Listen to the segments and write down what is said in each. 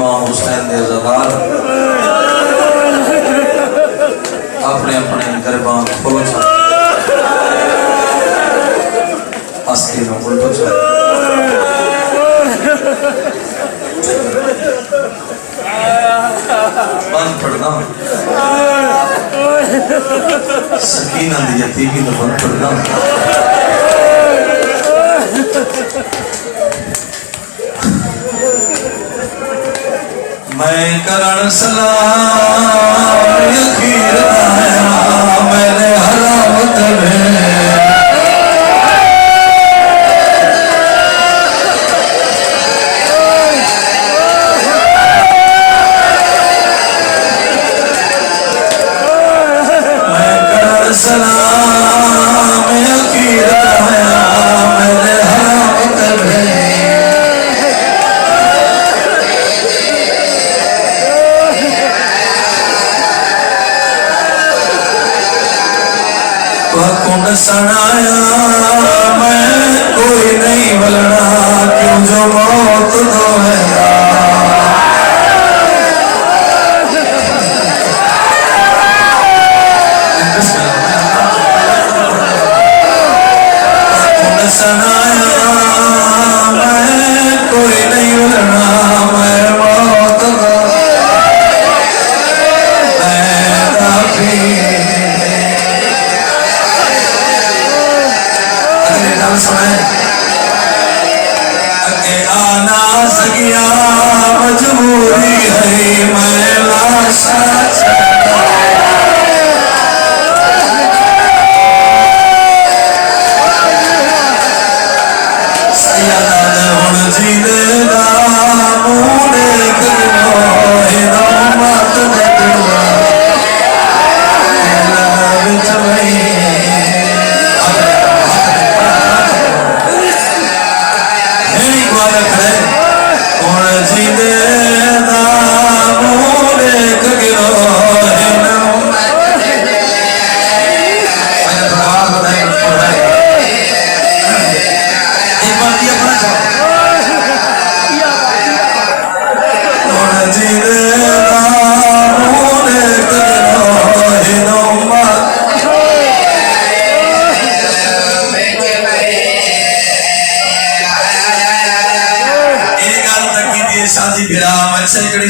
امام حسین دے عزادار اپنے اپنے گربان کھولو چھا ہستی میں الٹو چھا بند پڑھنا سکینہ دی یتیمی تو بند پڑھنا میں کرن سلام یخیر آیا میرے حلاوت میں میں کرن سلام یخیر آیا میرے حلاوت میں کن سنایا میں کوئی نہیں بلنا کیوں جو موت دو ہے کن سنایا میں کوئی نہیں بلنا میں موت دو میں کافی اگے آنا سکیا مجبوری ہے میں لاشا چڑھا سیادہ ہن جیدے دا مونے کرو ہنو مات دیکھو لبچ بھئی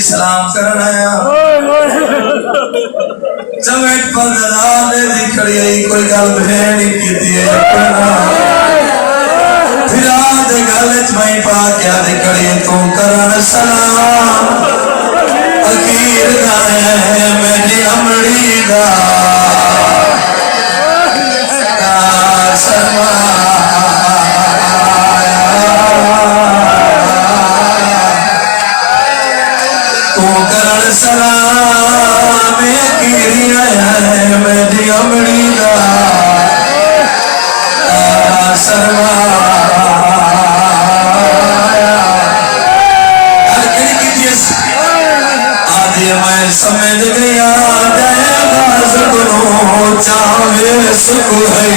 سلام کرنا ہے چمیٹ پر دلانے دی کھڑی ہے کوئی گل بھینی کی دیئے اپنا پھر آدھے گلچ میں پاکیا دی کھڑی ہے تو کرن سلام اکیر گانے ہیں میری امڑی دا سلام کیری آیا ہے میری امڑی دا سرمایا ہر کڑی کی جیس آدھی میں سمجھ گیا جائے باز کنو چاہوے سکو ہے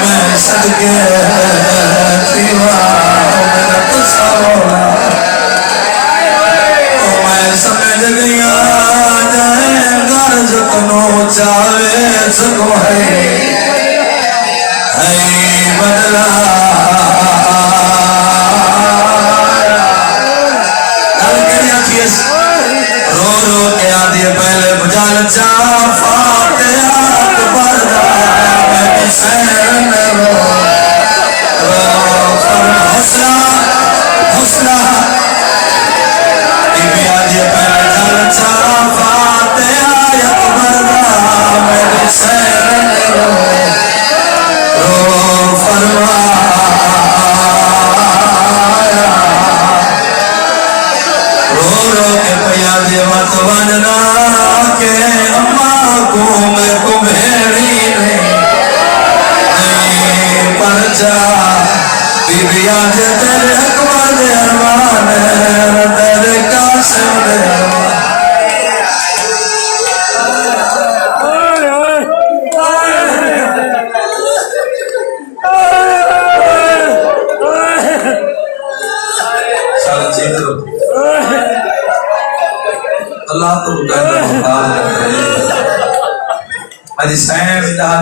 میں صدقے تیوا میرا تصاولا سمجھ گیا جائے غرض کنو چاہوے سکو ہے بدلا رو رو کے آدھی پہلے بجال چاہ فاتحہ اکبر دا میں حسین رو حسنہ حسنہ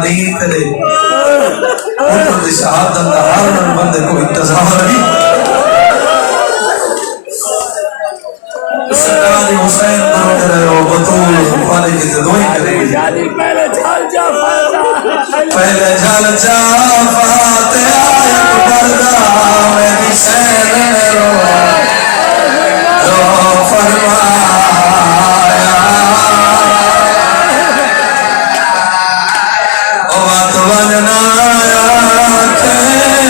دین تیرے اوپر دی شہادت دا ہر بندے کو انتظار نہیں سرکار حسین کرو رہے ہو بطول والے کی دعائیں کرے گی پہلے جھال جا فاتحہ اکبر دا میں حسین رو فرمایا او بات وننا کہ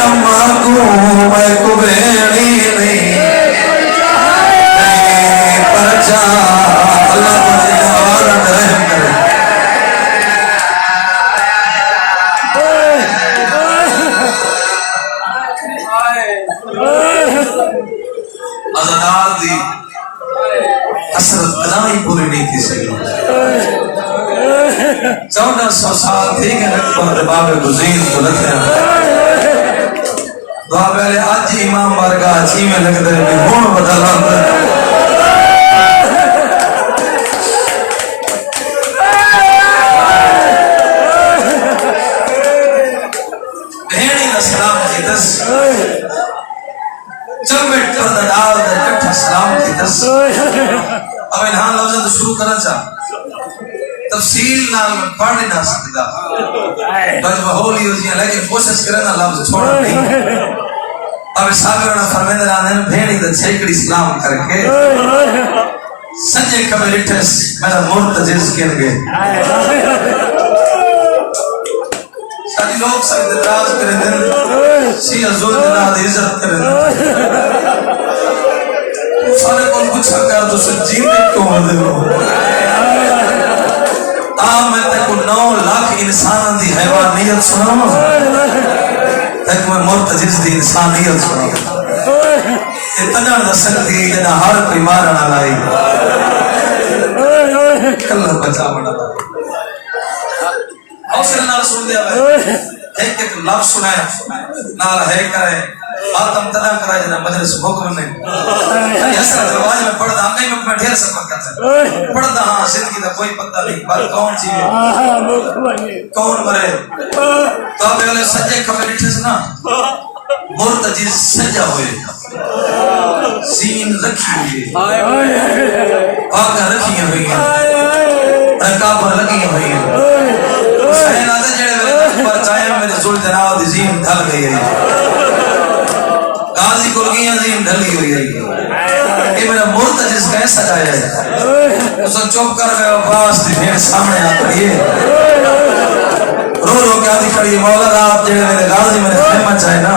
اما کو میں کو بھیڑی نہیں اللہ مجھے آرہ رحم کرے ازادار دی حسرت قدائی پوری نہیں تھی سکتی 1400 سال تھی کہ نکبر باب گزین کو لکھے دعا پہلے آج امام بارگاہ چی میں لگ دے میں ہون بدلا بہنی اسلام کی دس چمٹ کرد دار دے کٹھا اسلام کی دس اب انہاں لفظہ تو شروع کرنا چاہ تفصیل نال پڑھ نہیں نہ سکتا بج بہولی ہو جی لیکن کوشش کرنا لفظ چھوڑا نہیں اب سابرنا فرمیدر آنے بھیڑی دا چھیکڑی اسلام کر کے سجے کبھی رٹھس میرا مرتجز کن گے ساتھی لوگ سکتے دراز کریں دن شیعہ زور دناد عزت کریں دن سارے کون کچھ کر تو سجید کیوں مدے ہو میں تک 9 لاکھ انسان دی حیوانیت سناؤں تک میں مرتجز دی انسانیت سناؤں اتنا نسل دی جنہ ہر کوئی مارنا لائی کلہ بچا بڑا حوصلہ نال سن دیا بھائی ایک لفظ سنائے نال ہے کرے آتم تنا کرائے جنہ مجلس حکم نے ایسا درواج میں پڑھتا ہم نہیں میں ڈھیر سفر کرتا ہے پڑھتا ہاں زندگی دا کوئی پتہ نہیں پر کون چیئے کون مرے تو آپ اگلے سجے کھوے لٹھس نا مرتجز سجا ہوئے سین رکھی ہوئے آگاہ رکھی ہوئی ہیں رکابر رکھی ہوئی ہیں حسین آدھے جڑے میرے پر چاہے میرے ظلم جناب دی زین ڈھل گئی ہے غازی کلگیاں زین ڈھلی ہوئی ہے یہ میرا مرتجز کیسا جائے ہے اسے چوپ کر گئے عباس دی بھیڑ سامنے آ کریے رو رو کیا دی کھڑی مولا رات جڑے میرے غازی میرے خیمہ چاہے نا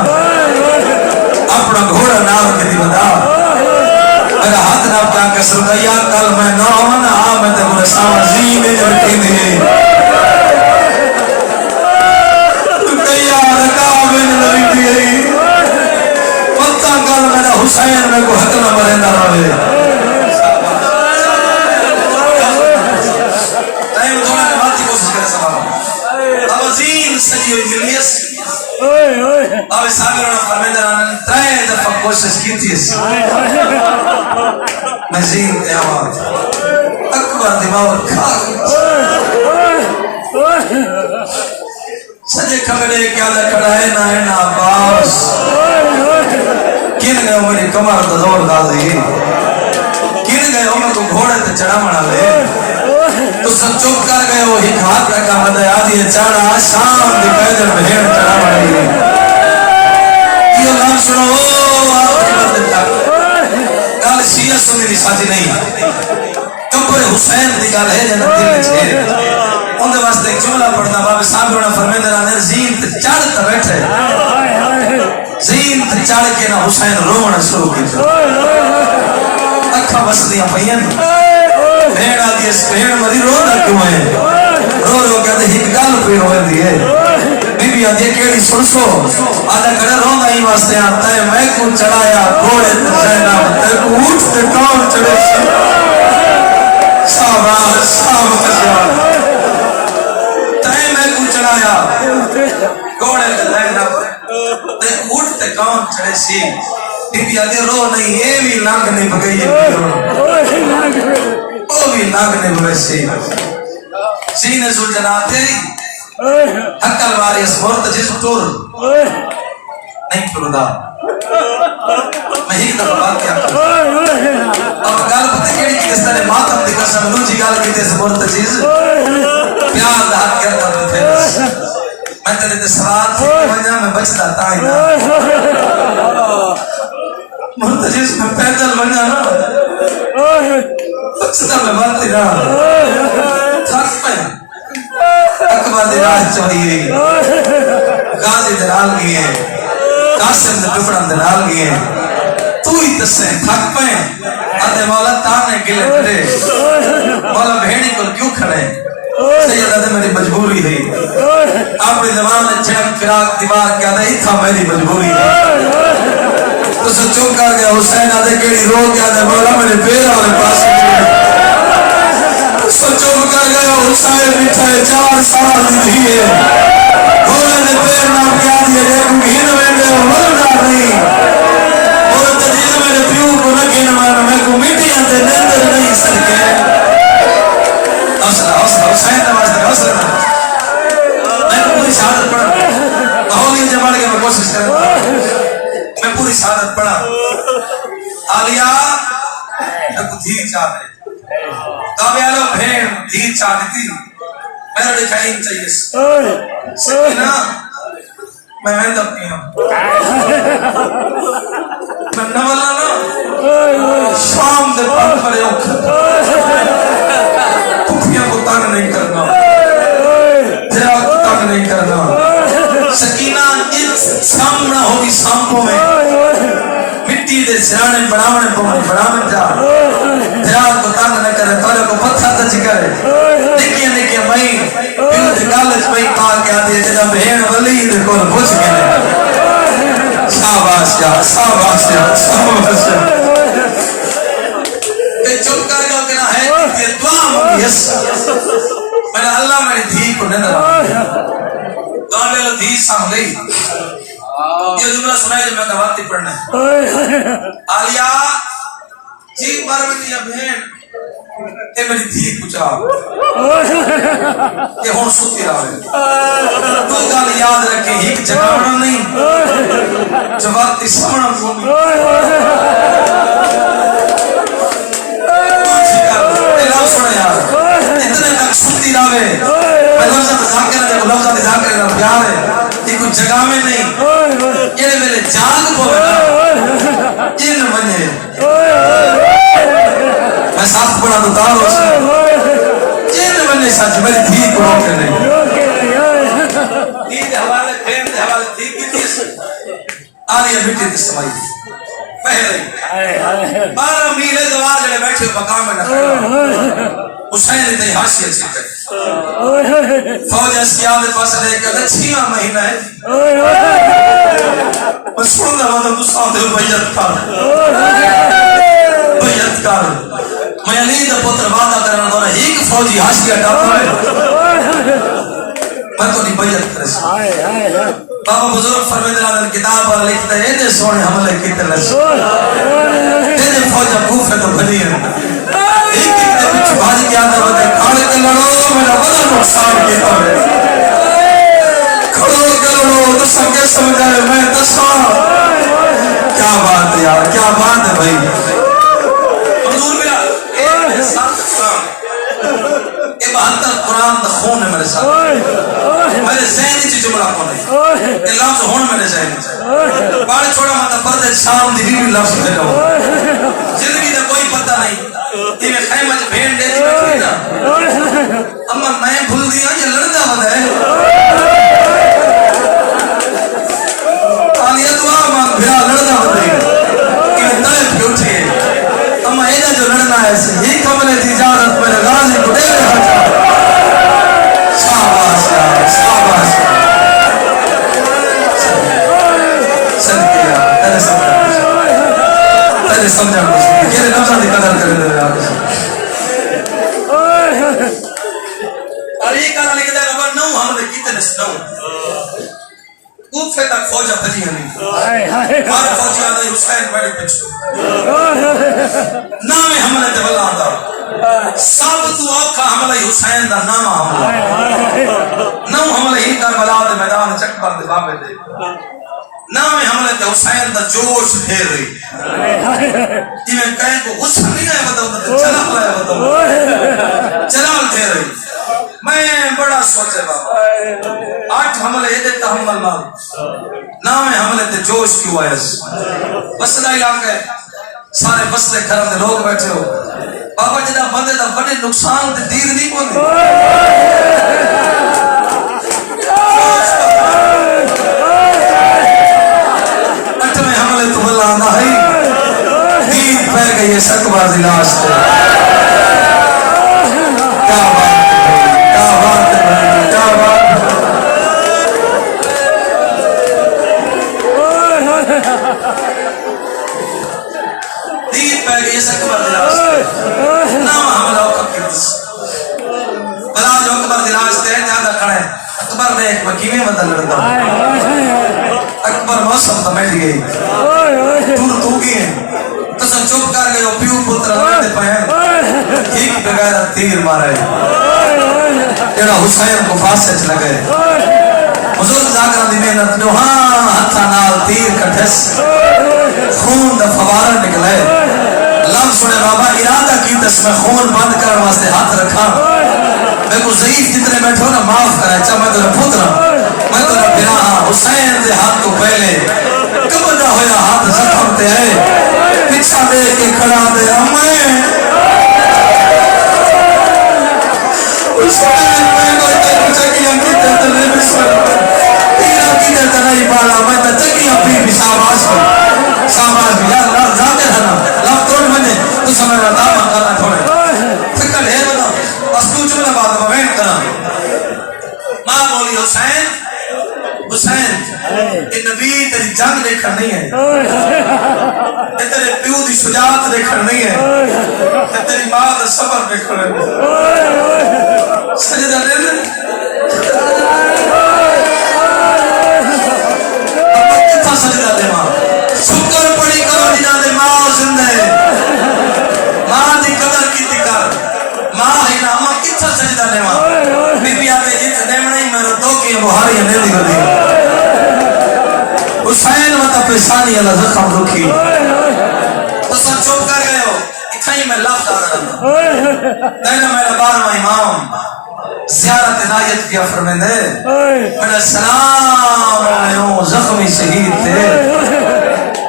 اپنا گھوڑا نام کے دی بدا میرا ہاتھ نام کیا کسر گیا کل میں نو آمنا میں تے گھوڑے سامنے زین جڑکی دی حسین میں کو حق نہ مرندہ رہے ٹائم دوڑا نے بات کی کوشش کرے سلام اب عظیم سجی ہوئی ملیس اب سابرنا فرمیدر آنن 3 دفعہ کوشش کی تھی میں زین قیامات اکبر دماغ کھا سجے کھگڑے کیا دا کڑھائے نہ ہے نا عباس کن گئے ہو میری کمر دزور غازی کن گئے ہو میں کو گھوڑے تے چڑھا منا لے تو سب چوپ کر گئے ہو ہی ہاتھ رکھا مدہ آدھی چڑھا شام دی پیدر بہن چڑھا منا لے یہ اللہ سنو آخری بندے تک گال شیعہ سنی دی ساتھی نہیں کبر حسین دی گال ہے جنہ دل میں چھے ان دے واسطے ایک جملہ پڑھنا باب صاحب نے فرمیدر آنے زین تے چڑھتا بیٹھے زین تے چڑھ کے نہ حسین رونا شروع کی اکھا بس دیا پہین بھیڑ آدھی اس بھیڑ مری رو نہ کیوں ہے رو رو کہتے ہی گل پہ ہوئے دیئے بی بی آدھی کیڑی سنسو آدھا کڑے رونا ہی واسطے آتا ہے میں کو چڑھایا گھوڑے تے زینہ تے کو اٹھ تے کون چڑھے صاحب کسیان تے میں کو چڑھایا گھوڑے تے زینہ تے اٹھ تے کون چڑھے سی بی بی آدھی رو نہیں یہ بھی لانگ نہیں بگئی وہ بھی لانگ نہیں بگئی سی سینے سل جنا تیری حقل واری اس مورت جس ٹور نہیں ٹردا میں ہی دفعہ بات کیا اور گال پتہ کیڑی کی اس طرح ماتم دی قسم دوجی گال کی اس مورت چیز پیار دا حق کرتا تو تھے میں تیرے سرات تھی وجہ میں بچتا تائی نا مورت چیز میں پیدل وجہ نا بچتا میں بات نا تھک پہ اکبر دی راہ چوری گئی غازی دلال گئے قاسم دے ٹکڑا دلال گئے تو ہی تسیں تھک پہ آدھے مولا تانے گلے کرے مولا بھیڑی کو کیوں کھڑے سیدہ دے میری مجبوری ہے اپنی زمان نے چڑک فراق دیوار کیا دے تھا میری مجبوری ہے تو سے چوک کر گیا حسین آدھے کیڑی رو کیا دے مولا میرے پیرہ والے پاس گئے سچو کر گیا حسین بٹھائے 4 سال دیئے بھولے نے پیر نہ پیا دیئے ایک گھین وینڈے ملنا نہیں اور تجیز میرے پیو کو نہ گھین مانا میں کو مٹیاں دے نیندر نہیں سکے حوصلہ حسین نواز دے حوصلہ میں پوری شہادت پڑھا بہولی جب بڑھ گیا میں کوشش کرتا میں پوری شہادت پڑھا آلیا میں کو دھی چاہ دے کابیالو بھین دھی چاہتی تھی میں نے دکھائی چاہیے سکینہ میں دب کی ہوں میں نوالا نا شام دے پاک پرے پھوپیاں کو تانگ نہیں کرنا جرا کو تانگ نہیں کرنا سکینہ سامنا ہوگی سامپوں میں مٹی دے سرانے بڑھاونے پونے بڑھاونے جا جراب کو تانگ نہ کرے تولے کو پتھا تچ کرے نکیاں نکیاں مئی پیو دے کالج مئی پاک کیا دیئے جدا بہین ولی دے کول بچ گئے شاباش یا شاباش یا شاباش یا کہ چپ کر گا کہنا ہے کہ دعا مانگی یس میں نے اللہ میری دھی کو نظر آگیا دعا لے لو دھی سام گئی یہ جملہ سنائے جو میں کہواتی پڑھنا ہے آلیا جی مار بیٹی یا بہن اے میری دھی پچھا کہ ہون سوتی راوے تو گال یاد رکھے ایک جگاونا نہیں جواب تی سمنا بھومی سونا یار اتنے تک سوتی راوے میں لفظہ ذاکرہ دے لفظہ ذاکرہ دے پیار ہے یہ کچھ جگہ میں نہیں یہ میرے جاگ کو بنا ان منے میں ساتھ پڑھا تو دار ہو سے ان منے ساتھ میری دھی کو روکے نہیں دھی دے حوالے پھیم دے حوالے دھی کی دیس آلیا بیٹی تسمائی پہلے 12 میلے دوار جڑے بیٹھے مقام میں نہ حسین نے حاصل سے کہا فوج اسکیاب دے پاس لے کہ 6 مہینہ ہے میں سن رہا تھا مصعب دے بیعت کر میں علی دا پتر وعدہ کرنا دونا ایک فوجی حاصل اٹھاتا ہے میں تو نہیں بیعت کرے سکتا بابا بزرگ فرمید اللہ دل کتاب والا لکھتا ہے دے سونے حملے کی تلس دے فوجہ کوفے تو بھلی ہے ایک دے پچھ بھاجی کیا تھا وہ دے کھاڑے کے لڑو میرا بڑا نقصان کیتا ہے کھڑو کے لڑو دسا کے سمجھائے میں دسا کیا بات ہے یار کیا بات ہے بھائی حضور میرا اے ساتھ قرآن اے 72 قرآن دا خون ہے میرے ساتھ میرے ذہنی چی جملہ کو نہیں یہ لفظ ہون میرے ذہنی چی بارے چھوڑا مطلب پردے شام دی بھی لفظ دے رہا ہوں زندگی دا کوئی پتہ نہیں یہ میں خیمہ جو بھین دے دی بیٹھی نا اما میں بھول دیا یہ لڑتا ہوتا ہے آلیا دعا مانگ بھیا لڑتا ہوتا ہے کہ میں طلب بھی اٹھے اما ایدہ جو لڑنا ہے سے یہ کملے دی جارت میرے غازی کو دے رہا جا شاباش یار شاباش صدقے یار تیرے سمجھا کچھ یہ نفسہ دی قدر کرے دے یار اور یہ کہنا لکھ دے گا نو ہم نے کتنے سنو کوفے تک فوجہ بھلی ہمیں ہمارے فوجی آدھے حسین بیٹھے پچھو نام حملے دے بلا آدھا سب تو اوکھا حملہ حسین دا نامہ حملہ نو حملہ ہی کربلا دے میدان چکبر دے بابے دے نامے حملے تے حسین دا جوش پھیر رہی جی میں کہیں کو غصہ نہیں آئے بتاؤں تے چلال آئے بتاؤں چلال پھیر رہی میں بڑا سوچے بابا 8 حملے یہ تحمل مال نامے حملے تے جوش کیوں آئے بسدہ علاقہ ہے سارے بسلے گھر میں لوگ بیٹھے ہو بابا جدہ بندے دا بڑے نقصان تے دیر نہیں کو دی اٹھویں حملے تو اللہ نہ ہے دیر پہ گئی ہے سک بازی لاش تے کیا بات ہے کیا بات ہے دیر پہ گئی ہے سک بازی لاش تے نام حملہ ہو کب کیس بلا جو اکبر دلاش تے جادہ کھڑے اکبر نے ایک وکیمی مدد لڑتا اکبر موسم تو بیٹھ گئی دور تو گئی ہے تو سب چوپ کر گئے ہو پیو پتر لڑتے پائے ایک بغیر تیر مارا ہے جڑا حسین کو فاسچ لگے حضور جاگر دی محنت جو ہاں ہتھا نال تیر کٹھس خون دا فوارہ نکلے لفظ سنے بابا ارادہ کی دس میں خون بند کرنے واسطے ہاتھ رکھا میں کو ضعیف جتنے بیٹھو نا معاف کرے چاہ میں تو پتر میں تو بنا حسین دے ہاتھ کو پہلے کبھا ہویا ہاتھ زخم تے ہے پچھا دے کے کھڑا دے امیں حسین میں کوئی تیرے چکیاں کی دیتا نہیں بسر تیرا کی دیتا نہیں بالا میں تو چکیاں پی بھی شاباش بھی یا اللہ جاتے ہیں نا لاب توڑ مجھے تو سمجھ رہا داما کرنا تھوڑے فکر ہے بنا بس تو جملہ بات میں وین کرنا ماں بولی حسین حسین یہ نبی تیری جنگ دیکھر نہیں ہے یہ تیرے پیو دی شجاعت دیکھر نہیں ہے یہ تیری ماں دا صبر دیکھر نہیں ہے سجدہ لے لے اب کتھا سجدہ دے ماں شکر پڑی کرو جنہ دے ماں زندہ ہے ماں دی قدر کی تکر ماں ہی نا ماں کتھا سجدہ دے ماں بی بی آتے جیت دیمنا ہی میرے دو کی بہاری ہے نہیں دی حسین وطا پیسانی اللہ زخم رکھی تو سب چوپ کر گئے ہو اتھائی میں لفظ آ رہا دینا میرا بارما امام زیارت نایت کیا فرمین دے میرا سلام آئیوں زخمی شہید تھے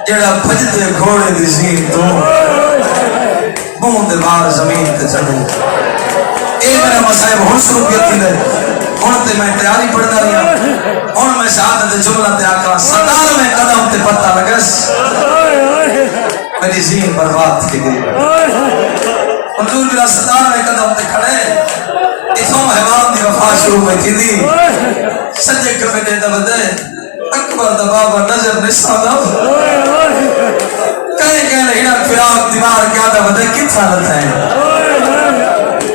جیڑا بھجدے گھوڑے دی زین تو بوندے بار زمین تے چڑھے اے میرا مسائب ہون شروع کیا تھی دے ہون تے میں تیاری پڑھنا رہا ہون میں شہادت جملہ تے آکا صدار میں قدم تے پتہ لگس میری زین برباد تھی گئی حضور میرا صدار میں قدم تے کھڑے اتھوں حیوان دی وفا شروع میں تھی دی سجے کبھے دے دبدے اکبر دبابا نظر نسا دب کہیں لہنا فراق دیوار کیا دبدے کت حالت ہے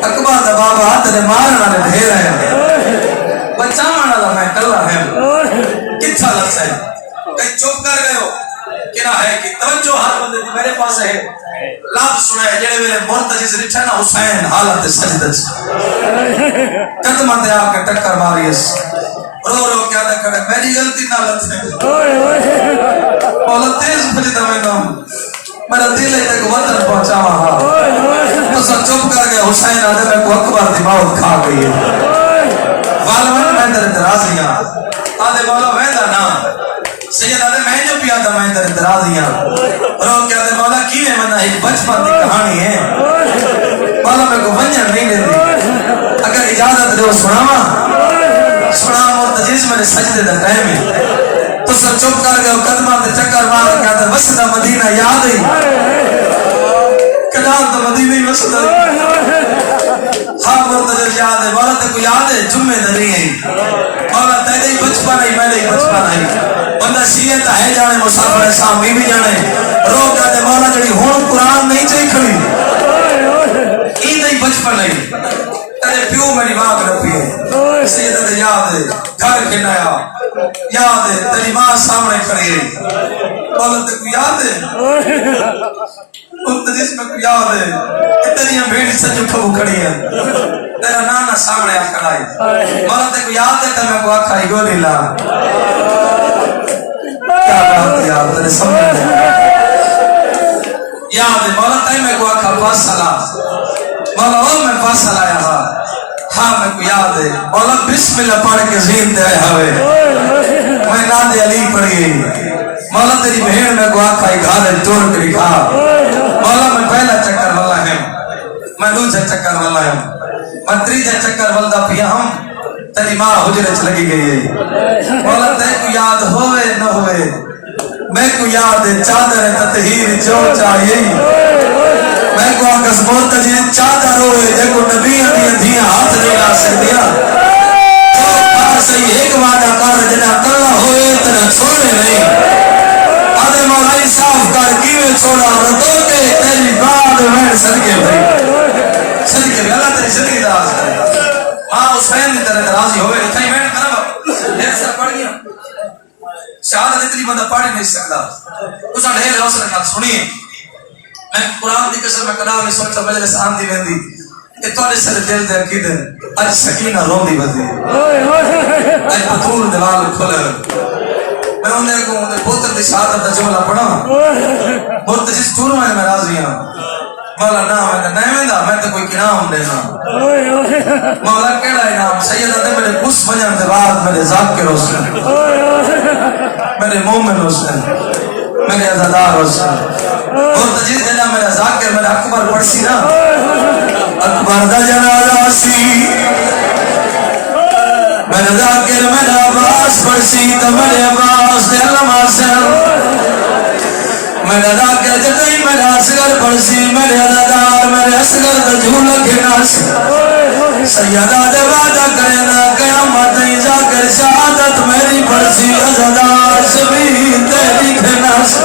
اکبر دبابا ہاتھ نے مارنا نے بھیر ہے بچانا دا میں کلہ ہے کت حالت ہے کہیں چوپ کر گئے ہو کہنا ہے کہ توجہ ہر بندے دی میرے پاس ہے لفظ سنے جڑے ویلے مرتجز رٹھے نا حسین حالت سجدت قدمہ دے آ کے ٹکر ماریس رو رو کیا دے کھڑے میری غلطی نہ لت ہے بہت تیز بجتا میں نام میرا دل ہے کہ وطن پہنچا وہاں تو سب چپ کر گئے حسین آدھے میں کو اکبر دی موت کھا گئی ہے والوان میں در درازیاں آدھے مولا ویدہ نا سید آدھے میں جو پیا تھا میں در درازیاں رو کیا دے مولا کیوے منا ایک بچپن دی کہانی ہے مولا میں کو ونجن نہیں دیتی اگر اجازت دے وہ سناما سنا مرتجیز میں نے سجدے دا قائم ہے تو سب چپ کر گئے قدمہ تے چکر مار کیا تھا وسدہ مدینہ یاد ہے کلام تو مدینہ ہی وسدہ ہاں مرتجیز یاد ہے مولا تے کو یاد ہے جمعے دری ہے مولا تیرے ہی بچپن ہے میں نے ہی بچپن ہے بندہ شیعت ہے جانے مسافر اسلام بھی جانے رو کیا تھے مولا جڑی ہون قرآن نہیں چاہی کھڑی ہی بچپن ہے تیرے پیو میری ماں کرپی ہے سیدہ دے یاد ہے گھر کے نیا یاد ہے تیری ماں سامنے کھڑی ہے دولت کو یاد ہے جس میں کو یاد ہے اتنی بھیڑ سچ کھو کھڑی ہے تیرا نانا سامنے آ کھڑائی دولت کو یاد ہے تو میں کو آکھائی گولی لا کیا بات ہے یار تیرے سمجھ یاد ہے مولا تائیں میں کو آکھا فاصلہ مولا میں فاصلہ آیا ہاں میں کو یاد ہے مولا بسم اللہ پڑھ کے زین دے آیا ہوئے میں ناد علی پڑھ گئی مولا تیری بہن میں کو آکھائی گھارے ٹور کری کھا مولا میں پہلا چکر والا ہے میں دوسرا چکر والا ہے میں تیجا چکر والدا پیا ہوں تیری ماں حجرے چ لگی گئی ہے مولا تے کو یاد ہوئے نہ ہوئے میں کو یاد ہے چادر تطہیر جو چاہیے میں کو آکس بولتا جی چادر ہوئے دیکھو نبی دیا ہاتھ نہیں لا سکتیا تو پاس ایک وعدہ کر جنا کلا ہوئے تنہ چھوڑے نہیں آدھے مولائی صاف کر کیوے چھوڑا رتو کے تیری بعد میں صدقے بھائی صدقے بھی اللہ تیری صدقے دراز کرے حسین نے تیرے درازی ہوئے اتنی میں نے کہا ڈھیر سر پڑھ گیا شہادت اتنی بندہ پڑھ نہیں سکتا اس نے ڈھیر حوصلے کے ساتھ سنیے میں قرآن دی قسم میں کلام میں سوچا مجلس آندھی ویندی کہ تھوڑے سر دل دے عقیدے اج سکینہ روندی بدی اج پتھور دلال کھلے میں انہیں کو انہیں پوتر دی شہادت دا جملہ پڑھا مرتجس ٹوروں میں راضی ہوں مولا نام ہے نہیں میں تو کوئی انعام دینا مولا کیڑا انعام سیدہ دے میرے کس بجن دے بعد میرے ذاکر حسین میرے مومن حسین میرے عزادار حسین اور تجیز دینا میرا ذاکر میرا اکبر پڑسی نا اکبر دا جنازہ سی میرا ذاکر میرا عباس پڑسی تو میرے عباس دے علم حسین میرا ذاکر جتائی میرا اصغر پڑسی میرے عزادار میرے اصغر دا جھولا کھناس سیدہ دے وعدہ کرنا قیامت ذاکر شہادت میری پڑسی عزادار شبیر تیری کھناس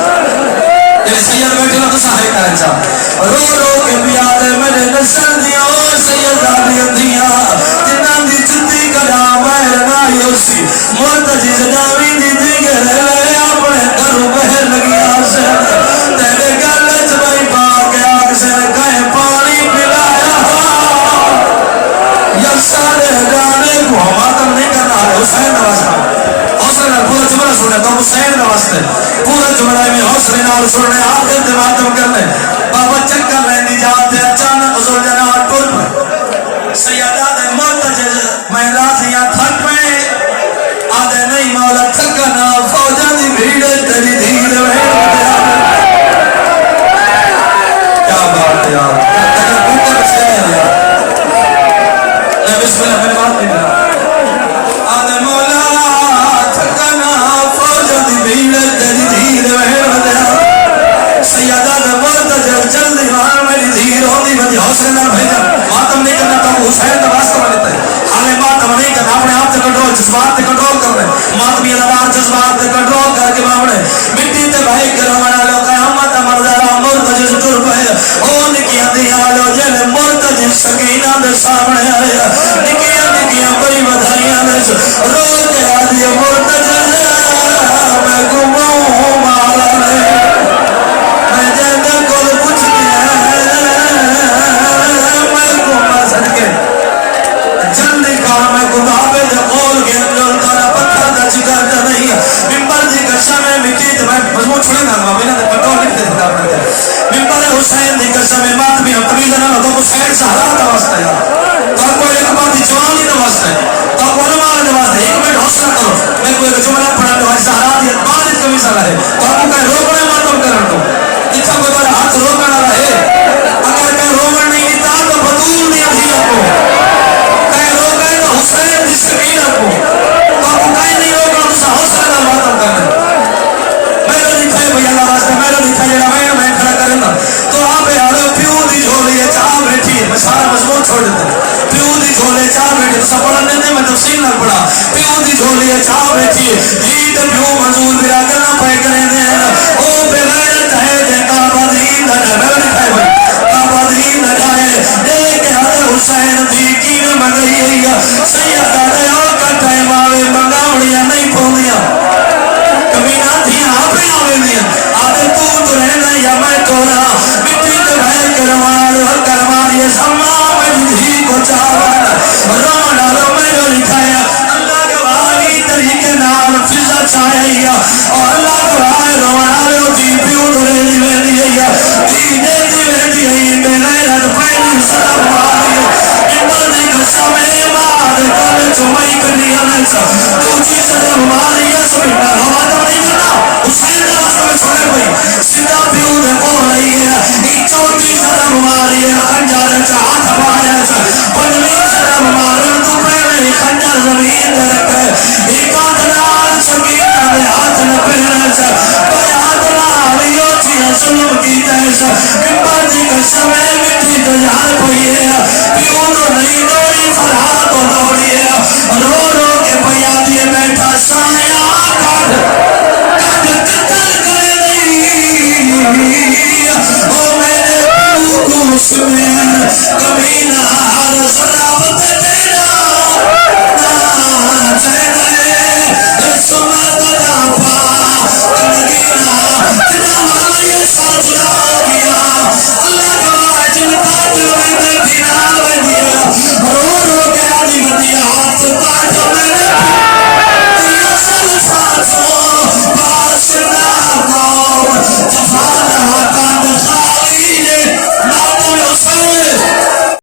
سید بیٹھے تو سہائے کریں چاہ رو رو کے بیادے میرے نسل دیا سیدہ دیا جنہ دی چندی کڑا مہر نائی اسی مرتجی جناوی دی دیگر لے اپنے کرو بہر لگی آسن تیرے گلچ بھائی پاک آکسن کہیں پانی پلایا یا سارے گانے کو ہماتم نہیں کرنا ہے حسین نوازہ حسین پورا جملہ سنے تو حسین نوازتے پورا جملہ میں حسین نال سنے آخر دماتم کرنے بابا چکر رہنی جاتے اچانک حضور جناب ٹول میں سیادہ دے مرتجز میں رازیاں تھک میں آدھے نہیں مولا تھکنا فوجہ دی بھیڑے تیری دھیر میں کیا بات ہے یار تکر بھوکر سے ہے یار بسم اللہ میرے بات نہیں کرا آدھے مولا تھکنا فوجہ دی بھیڑے تیری دھیر میں سیادہ دے مرتجز جلدی وہاں میری دھیر ہوندی بدی حسین نہ بھیجا ماتم نہیں کرنا تو حسین کا واسطہ بنتا ہے حالے ماتم نہیں کرنا اپنے آپ تے کنٹرول جذبات تے کنٹرول کرنے ماتمی ادار جذبات تے کنٹرول کر کے باوڑے مٹی تے بھائی کروانا لو قیامت مردارا مرتجز ٹر پہ او نکیاں دیا لو جل مرتجز سکینہ دے سامنے آیا نکیاں بڑی بدھائیاں دے رو کے آدھی مرتجز میں گموں مالا لے میں جیندے کول پوچھ گیا میں گمہ صدقے جلدی کار میں گمابے دے قول کے اندر کارا پتھر دا چکر دا نہیں ممبر جی قسم ہے مٹی تو میں مضمون چھوڑے گا بینا دے پٹول لکھتے تھے کار میں ممبر حسین دی قسم ہے مات بھی ہم تمیز نہ تو حسین سہرا دا واسطہ ہے تو کوئی ایک بات دی جوانی دا واسطہ ہے تو علماء دا واسطہ ہے ایک منٹ حوصلہ کرو میں کوئی جملہ پڑھا دو سہرا دی بعد اس کمی سلا ہے تو آپ کو کہیں روکنے ماتم کرن دو اتھا کوئی بارا ہاتھ روکنا رہے اگر کہیں روکن نہیں لیتا تو بطول نہیں آدھی کو کہیں روکنے تو حسین دی سکینہ کو تو آپ کو کہیں نہیں روکنا تو حوصلہ دا ماتم کرنا میرا دکھائے بھئی اللہ واسطہ میرا دکھائے جڑا میں کھڑا کرنا تو آپ یارو پیو دی جھولی ہے چاہ بیٹھی ہے میں سارا مضمون چھوڑ دیتا پیو دی جھولی ہے چاہ بیٹھی ہے تو سب پڑھا نہیں میں تفصیل نہ پڑھا پیو دی جھولی ہے چاہ بیٹھی ہے جیت پیو منظور برا کرنا پائے کریں دے او بے غیرت ہے دے کابادین نہ جائے میں دکھائے بھئی کابادین نہ جائے دیکھ حضر حسین دی کین منگئی ہے سیدہ دے اور کا ٹائم آوے منگاوڑیاں نہیں پھوندیاں کبھی نہ تھی آپ ہی آوے دیا یہ زما میں دھی کو چاول رونا رو میں لکھایا اللہ کے والی طریقے نال فضا چاہیا اور اللہ کے والی رونا رو دی پیو دے دی ویندی ہے دی دے دی ویندی ہے میرے رات پہلی سلام والی ایمان دی قسمے مار کر چوئی کرنی ہے دوجی سلام والی سبحان اللہ نہیں کرنا حسین دا سب چھوڑے ہوئی سیدھا پیو دے کو رہی ہے چوتھی سلام والی خنجر ہاتھ پایا پنجویں سلام والی تو پہلے خنجر زمین دے رکھے ایک آدھلال سکینہ دے ہاتھ نہ پہنے سے کوئی آدھلال یوچی سلم کی تیسا کمبر جی کا سمے مٹھی تجار کوئی ہے پیونو نہیں دوری فرحات و دوری ہے رو رو کے پیا دیے بیٹھا سانے آکھر کد قتل کرے نہیں او میرے پیو کو سمین کمینہ ہر صلابت دینا نا چہنے سمت دا پا کنگینا تنا مالی ساتھ